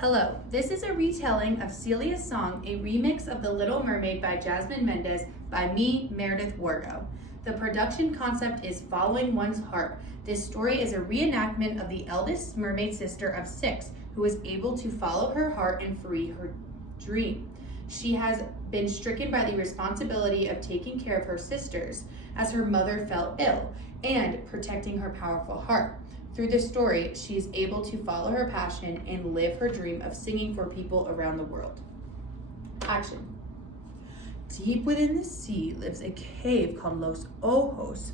Hello, this is a retelling of Celia's song, a remix of The Little Mermaid by Jasmine Mendez by me, Meredith Wargo. The production concept is following one's heart. This story is a reenactment of the eldest mermaid sister of 6 who was able to follow her heart and free her dream. She has been stricken by the responsibility of taking care of her sisters as her mother fell ill and protecting her powerful heart. Through this story, she is able to follow her passion and live her dream of singing for people around the world. Action. Deep within the sea lives a cave called Los Ojos,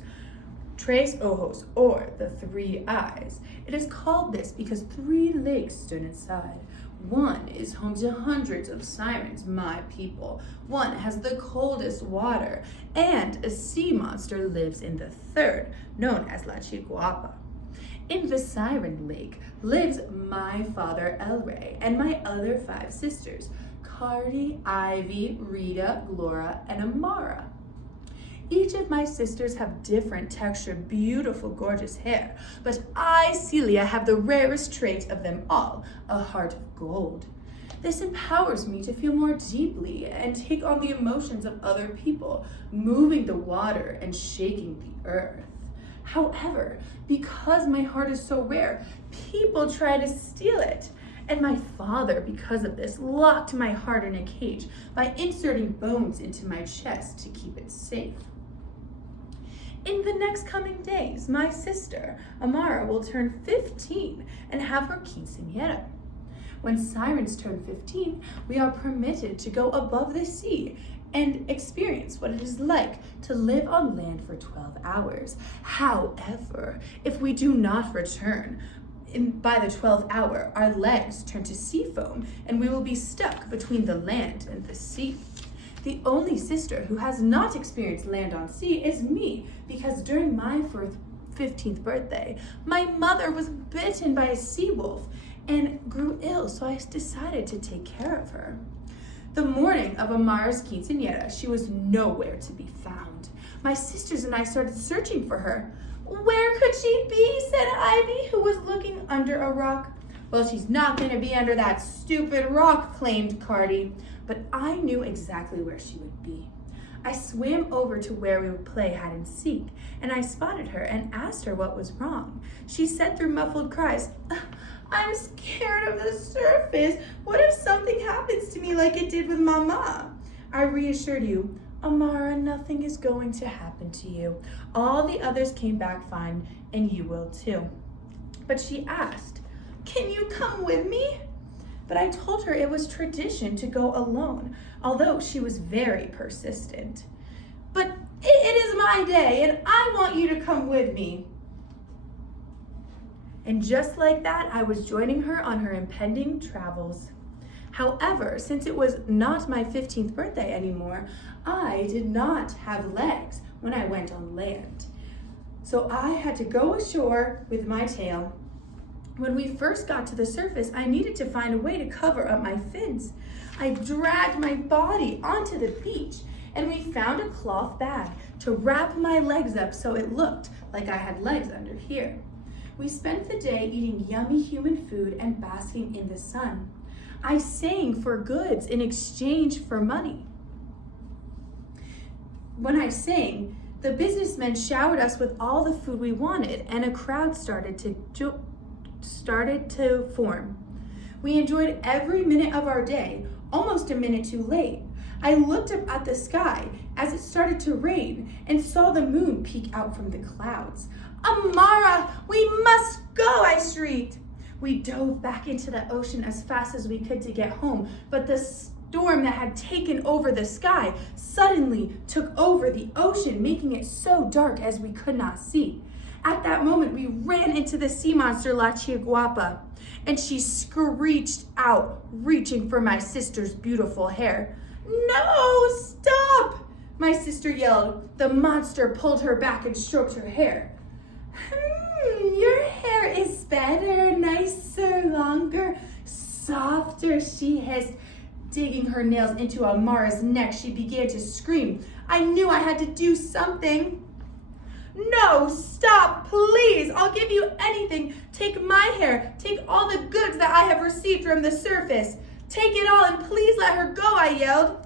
Tres Ojos, or the 3 Eyes. It is called this because 3 lakes stood inside. One is home to hundreds of sirens, my people. One has the coldest water, and a sea monster lives in the 3rd, known as La Chihuahua. In the Siren Lake lives my father El Rey and my other 5 sisters, Cardi, Ivy, Rita, Glora, and Amara. Each of my sisters have different textured, beautiful, gorgeous hair, but I, Celia, have the rarest trait of them all, a heart of gold. This empowers me to feel more deeply and take on the emotions of other people, moving the water and shaking the earth. However, because my heart is so rare, people try to steal it. And my father, because of this, locked my heart in a cage by inserting bones into my chest to keep it safe. In the next coming days, my sister, Amara, will turn 15 and have her quinceañera. When sirens turn 15, we are permitted to go above the sea and experience what it is like to live on land for 12 hours. However, if we do not return by the 12th hour, our legs turn to sea foam and we will be stuck between the land and the sea. The only sister who has not experienced land on sea is me, because during my 15th birthday, my mother was bitten by a sea wolf and grew ill, so I decided to take care of her. The morning of Amara's quinceañera, she was nowhere to be found. My sisters and I started searching for her. "Where could she be?" said Ivy, who was looking under a rock. "Well, she's not going to be under that stupid rock," claimed Cardi. But I knew exactly where she would be. I swam over to where we would play hide and seek, and I spotted her and asked her what was wrong. She said through muffled cries, "I'm scared of the surface. What if something happens to me like it did with Mama?" I reassured you, "Amara, nothing is going to happen to you. All the others came back fine, and you will too." But she asked, "Can you come with me?" But I told her it was tradition to go alone, although she was very persistent. "But it is my day, and I want you to come with me." And just like that, I was joining her on her impending travels. However, since it was not my 15th birthday anymore, I did not have legs when I went on land. So I had to go ashore with my tail. When we first got to the surface, I needed to find a way to cover up my fins. I dragged my body onto the beach, and we found a cloth bag to wrap my legs up so it looked like I had legs under here. We spent the day eating yummy human food and basking in the sun. I sang for goods in exchange for money. When I sang, the businessmen showered us with all the food we wanted, and a crowd started to form. We enjoyed every minute of our day, almost a minute too late. I looked up at the sky as it started to rain and saw the moon peek out from the clouds. "Amara, we must go!" I shrieked. We dove back into the ocean as fast as we could to get home, but the storm that had taken over the sky suddenly took over the ocean, making it so dark as we could not see. At that moment, we ran into the sea monster La Chihuahua, and she screeched out, reaching for my sister's beautiful hair. "No, stop!" my sister yelled. The monster pulled her back and stroked her hair. Your hair is better, nicer, longer, softer," she hissed. Digging her nails into Amara's neck, she began to scream. I knew I had to do something. No, stop, please. I'll give you anything. Take my hair. Take all the goods that I have received from the surface. Take it all and please let her go, I yelled.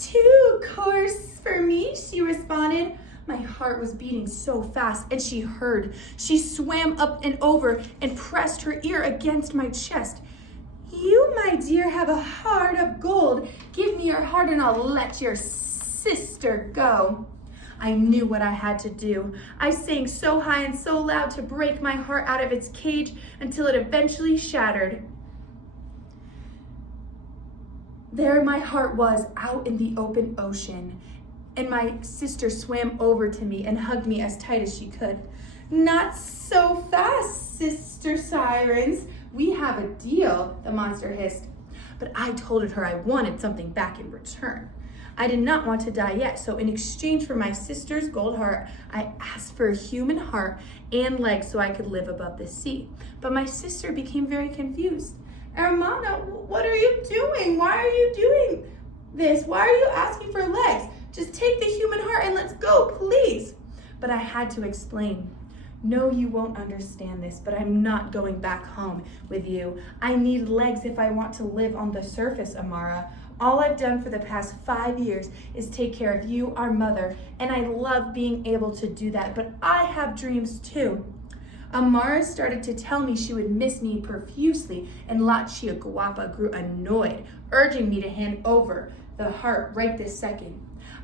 2 course for me, she responded. My heart was beating so fast, and she heard. She swam up and over and pressed her ear against my chest. You, my dear, have a heart of gold. Give me your heart and I'll let your sister go. I knew what I had to do. I sang so high and so loud to break my heart out of its cage until it eventually shattered. There my heart was, out in the open ocean, and my sister swam over to me and hugged me as tight as she could. Not so fast, sister sirens. We have a deal, the monster hissed. But I told her I wanted something back in return. I did not want to die yet, so in exchange for my sister's gold heart, I asked for a human heart and legs so I could live above the sea. But my sister became very confused. Hermana, what are you doing? Why are you doing this? Why are you asking for legs? Just take the human heart and let's go, please. But I had to explain. No, you won't understand this, but I'm not going back home with you. I need legs if I want to live on the surface, Amara. All I've done for the past 5 years is take care of you, our mother, and I love being able to do that, but I have dreams too. Amara started to tell me she would miss me profusely, and La Chihuahua grew annoyed, urging me to hand over the heart right this second.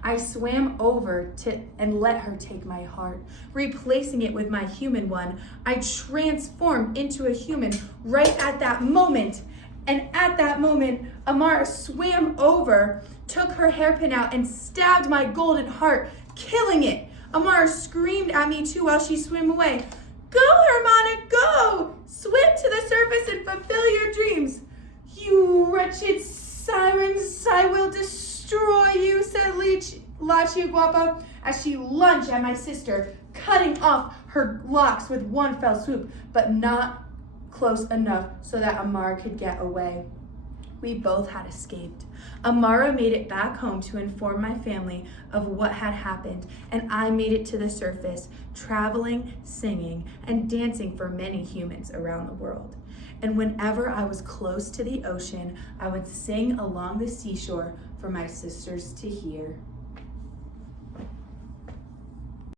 I swam over and let her take my heart, replacing it with my human one. I transformed into a human right at that moment. And at that moment, Amara swam over, took her hairpin out, and stabbed my golden heart, killing it. Amara screamed at me too while she swam away. Go, Hermana, go! Swim to the surface and fulfill your dreams. You wretched sirens, I will destroy you, said La Chihuahua as she lunged at my sister, cutting off her locks with one fell swoop, but not close enough so that Amara could get away. We both had escaped. Amara made it back home to inform my family of what had happened, and I made it to the surface, traveling, singing, and dancing for many humans around the world. And whenever I was close to the ocean, I would sing along the seashore for my sisters to hear.